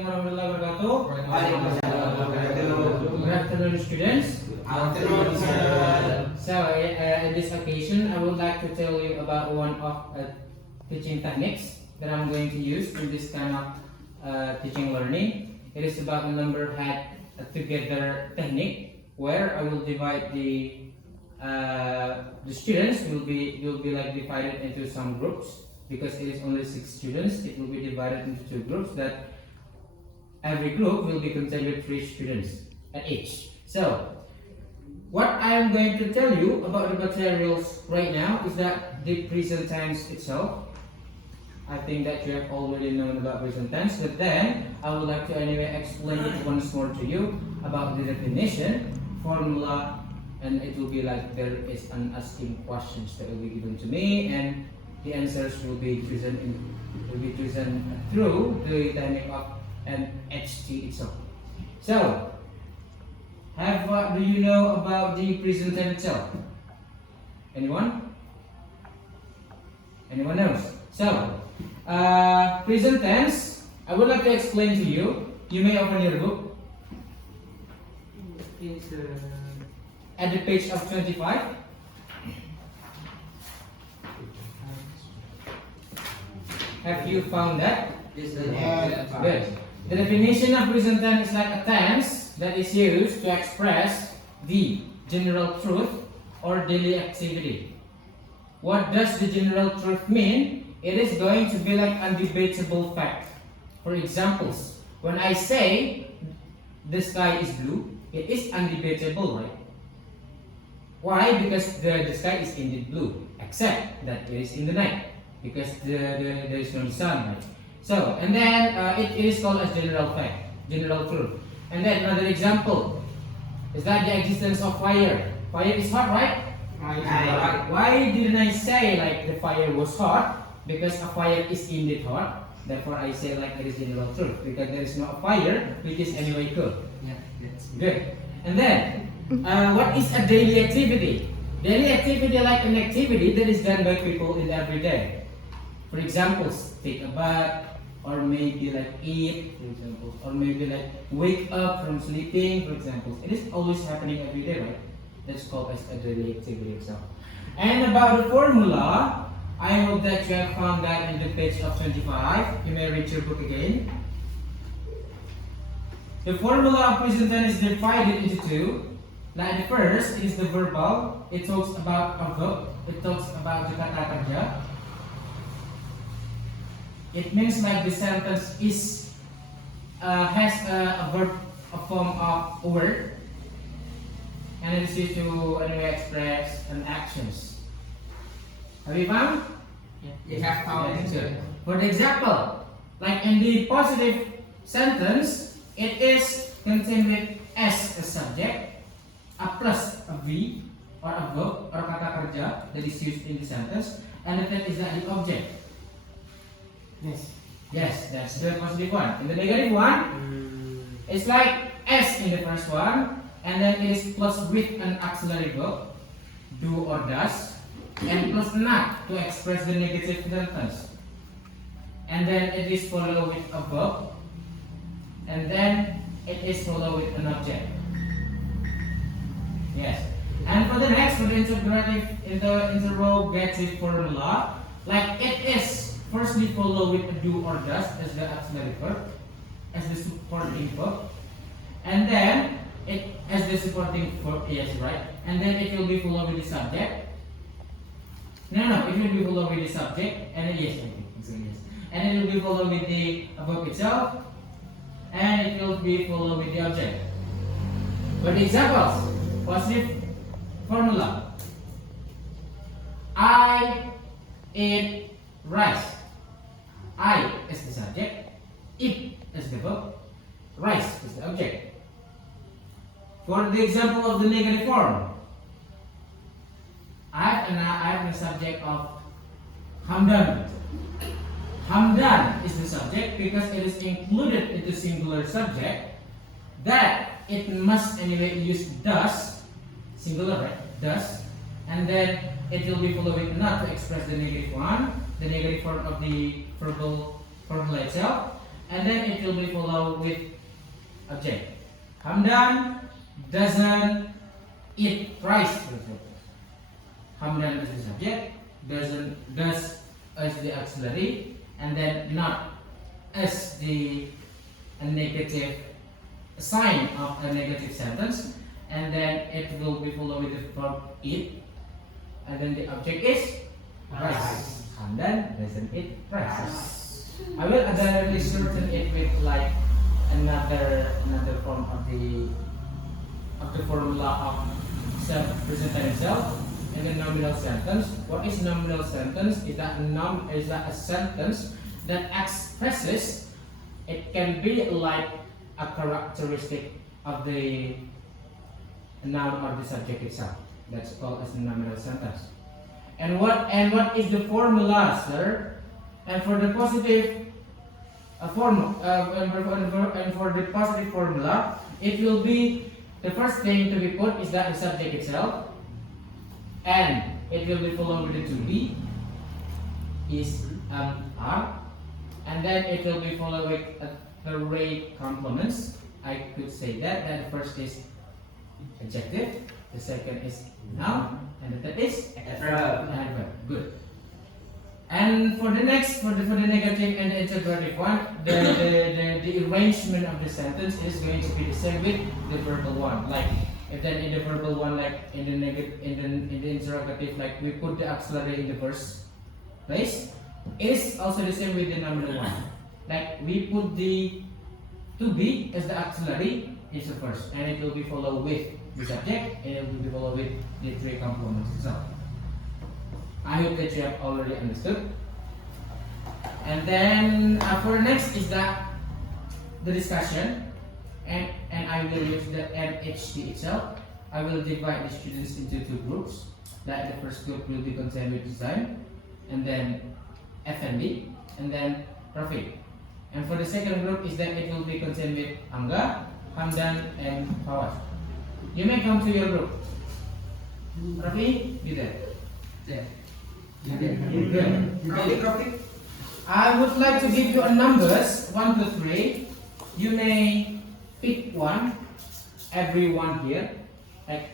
Assalamualaikum warahmatullahi wabarakatuh. Waalaikumsalam warahmatullahi wabarakatuh. Good afternoon, students. Afternoon, sir. So, in this occasion, I would like to tell you about one of teaching techniques that I'm going to use in this kind of teaching learning. It is about the number head together technique, where I will divide the students will be like divided into some groups. Because it is only 6 students, it will be divided into 2 groups. That every group will be contained with 3 students at each. So, what I am going to tell you about the materials right now is that the present tense itself. I think that you have already known about present tense, but then I would like to anyway explain it once more to you about the definition, formula, and it will be like there is an asking questions that will be given to me, and the answers will be chosen through the technique of NHT itself. So, do you know about the present tense itself? Anyone? Anyone knows? So, present tense, I would like to explain to you. You may open your book. It's at the page of 25. Have you found that? Yes, Good. The definition of present tense is like a tense that is used to express the general truth or daily activity. What does the general truth mean? It is going to be like undebatable fact. For examples, when I say the sky is blue, it is undebatable, right? Why? Because the sky is indeed blue, except that it is in the night. Because there is no sun, right? So, and then it is called as general fact, general truth. And then another example is that the existence of fire. Fire is hot, right? Right. Why didn't I say like the fire was hot? Because a fire is indeed hot. Therefore, I say like it is general truth, because there is no fire which is anyway cool. Yeah, that's Good. And then, what is a daily activity? Daily activity like an activity that is done by people in every day. For example, take a bath, or maybe like eat, for example, or maybe like wake up from sleeping, for example. It is always happening every day, right? That's called as a daily activity itself. And about the formula, I hope that you have found that in the page of 25. You may read your book again. The formula of present tense is divided into 2. Like the first is the verbal. It talks about a verb. It talks about the kata kerja. It means like the sentence is has a verb, a form of a word, and it is used to anyway express an actions. Have you found? You have found it. For the example, like in the positive sentence, it is contained with S as subject, a plus a V or a verb or kata kerja that is used in the sentence, and the third is that the object. Yes, that's the positive one. In the negative one, it's like S in the first one, and then it is plus with an auxiliary verb, do or does, and plus not to express the negative sentence. And then it is followed with a verb, and then it is followed with an object. Yes. And for the next, for the interrogative formula, like it is firstly followed with a do or does as the auxiliary verb, as the supporting verb, and then it as the supporting verb, yes, right, and then it will be followed with the subject. No, it will be followed with the subject, and then yes, I think so, yes, and it will be followed with the verb itself, and it will be followed with the object. For the examples, positive formula: I eat rice. I is the subject, eat is the verb, rice is the object. For the example of the negative form, I have the subject of Hamdan. Hamdan is the subject because it is included in the singular subject, that it must anyway use does, singular, right? Does, and then it will be followed with not to express the negative one, the negative form of the verbal formula itself, and then it will be followed with object. Hamdan doesn't eat rice, for example. Hamdan is the subject, does as the auxiliary, and then not as the negative sign of a negative sentence, and then it will be followed with the verb eat, and then the object is rice. Hamdan doesn't eat rice. I will directly shorten it with like another form of the formula of self-presenting itself in the nominal sentence. What is nominal sentence? Is that a sentence that expresses, it can be like a characteristic of the noun or the subject itself. That's called as a nominal sentence. And what is the formula, sir? And for the positive and for the positive formula, it will be the first thing to be put is that the subject itself, and it will be followed with the to be is are, and then it will be followed with array complements. I could say that the first is adjective, the second is noun, and the third is adverb. Good. And for the next, for the negative and the interrogative one, the arrangement of the sentence is going to be the same with the verbal one. Like if then in the verbal one, like in the negative, in the interrogative, like we put the auxiliary in the first place. It is also the same with the nominal one. Like we put the to be as the auxiliary is the first, and it will be followed with the subject, and it will be followed with the three complements itself. I hope that you have already understood. And then for next is the discussion, and I will use the NHT itself. I will divide the students into two groups. Like the first group will be concerned with design, and then F&D, and then Rafi. And for the second group is that it will be concerned with Angga, Hamdan, and Fawaz. You may come to your group. Rafi, be there. There. Good. I would like to give you a numbers 1 to 3. You may pick one. Everyone here, like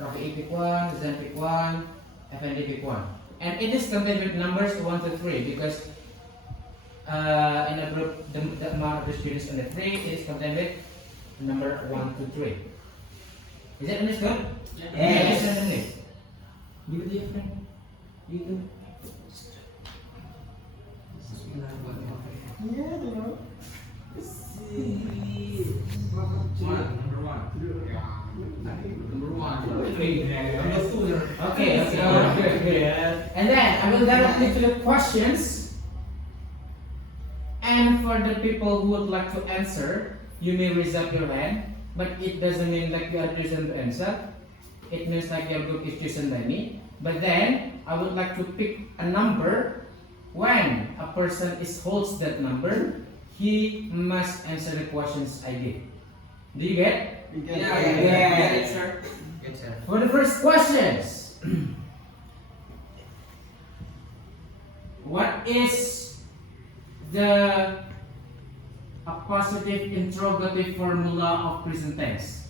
Rafi pick one, Zan pick one, FND pick one, and it is contained with numbers 1 to 3 because in a group the amount of the students in the 3 is contained with number 1 to 3. Is that understood? Yes. You do your friend. You do. Okay, good. And then I will directly to the questions. And for the people who would like to answer, you may raise up your hand, but it doesn't mean like you are chosen to answer. It means like your group is chosen by me. But then I would like to pick a number. When a person holds that number, he must answer the questions I give. Do you get? Yeah, sir. Good, sir. For the first questions, what is the positive interrogative formula of present tense?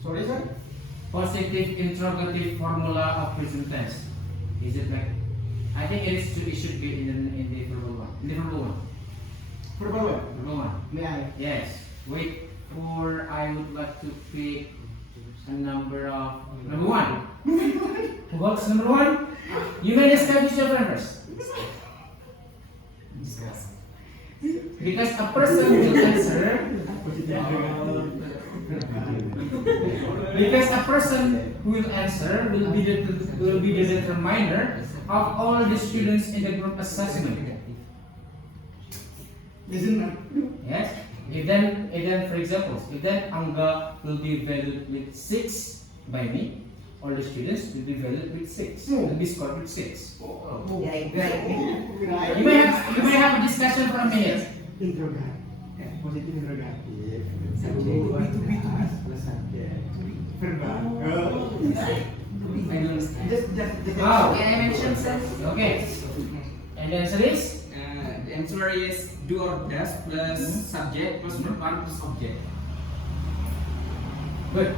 Sorry, sir? Positive interrogative formula of present tense. Is it like? I think it should be in the verbal one. In the verbal one. Verbal one. Verbal one. May I? Yes. Wait for. I would like to pick a number of number 1. What's number 1? You may establish your first. Because a person will answer. Because a person who will answer will be the determiner of all the students in the group assessment. Isn't it? Yes. If then for example, if then Angga will be valued with 6 by me, all the students will be valued with 6. Will be scored with 6. Oh. You may have a discussion for a minute. Interrogatif. Positif interrogatif. Subjek. Verbal. Just. Oh. Can I mention, sir? Okay. And then series? answer is do or does plus subject plus verb plus object. Good.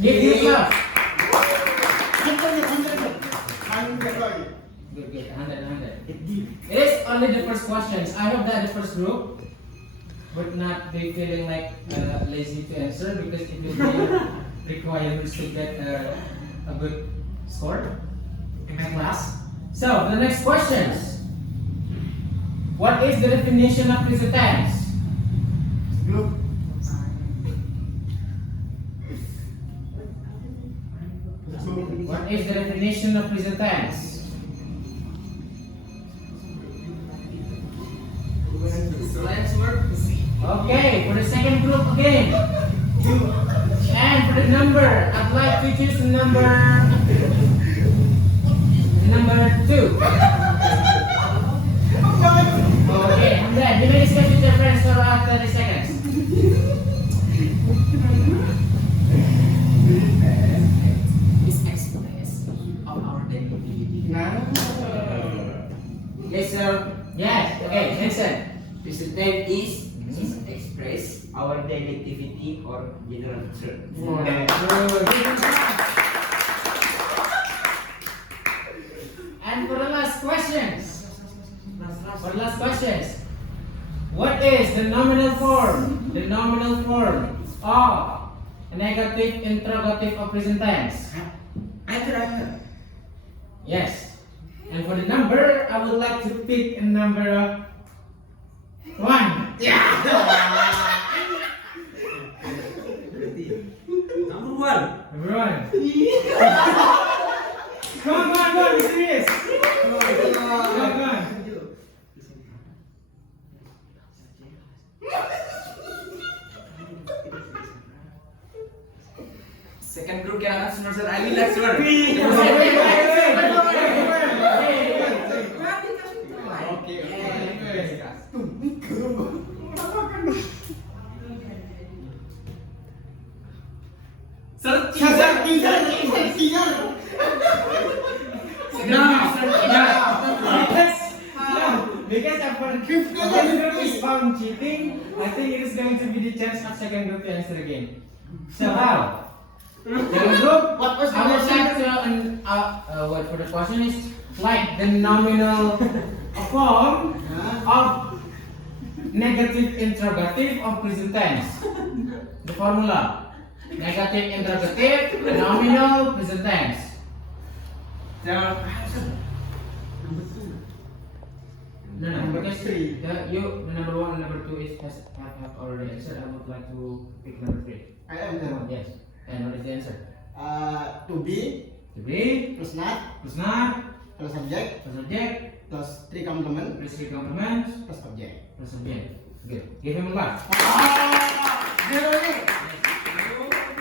Give you love. 100 lagi. Good, good. 100. It is only the first questions. I hope that the first group would not be feeling like lazy to answer because it will be required to get a good score in my class. So, the next questions. What is the definition of present tense? Group. What is the definition of present tense? So answer Okay, for the second group again. And for the number, I'd like to choose number 2. Okay, and then you may discuss with your friends for about 30 seconds. is express of our daily activity. Yes, sir. Yes, okay, listen. Present tense is express our daily activity or general truth. And for the last questions. For the last questions. What is the nominal form? The nominal form of a negative interrogative of present tense. Either. Yes. And for the number, I would like to pick a number of 1. Number one. Number 1. Come on, be serious. Come on. Second group can answer, sir. I will answer. Wait. Because upon group is found cheating, I think it is going to be the chance of second group to answer again. So how? Second group, What was the I would question? like to what for the question is like the nominal form of negative interrogative of present tense. The formula: negative interrogative, nominal, present tense. No, because the number 1 and number 2 is have already answered. I would like to pick number 3. I am Yes. And what is the answer? to be To be, plus not plus not, plus subject plus subject, plus 3 complement plus 3 complements, plus object. plus subject. Good. Give him a laugh.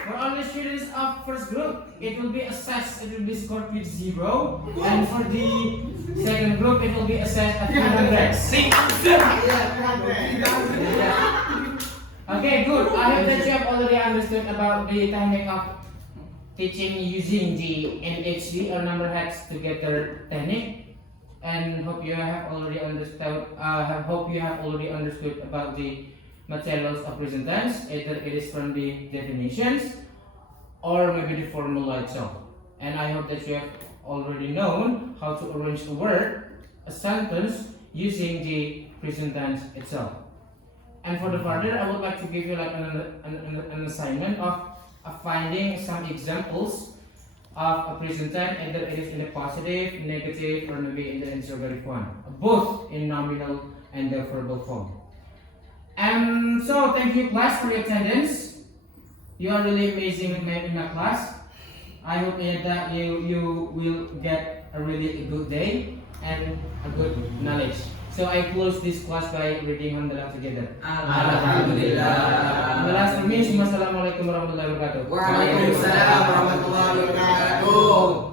For all the students of first group, it will be assessed, it will be scored with 0. And for the second group, it will be assessed at 300. Okay, good. I hope that you have already understood about the technique of teaching using the NHT or number heads together technique. And hope you have already understood. Hope you have already understood about the materials of present tense, either it is from the definitions or maybe the formula itself. And I hope that you have already known how to arrange a word, a sentence using the present tense itself. And for the further, I would like to give you like an assignment of finding some examples of a present tense, either it is in the positive, negative, or maybe in the interrogative one, both in nominal and the verbal form. And so, thank you class for your attendance. You are really amazing in my class. I hope that you will get a really good day and a good knowledge. So I close this class by reading Alhamdulillah together. Alhamdulillah. The last for me is Wassalamualaikum warahmatullahi wabarakatuh. Waalaikumsalam warahmatullahi wabarakatuh.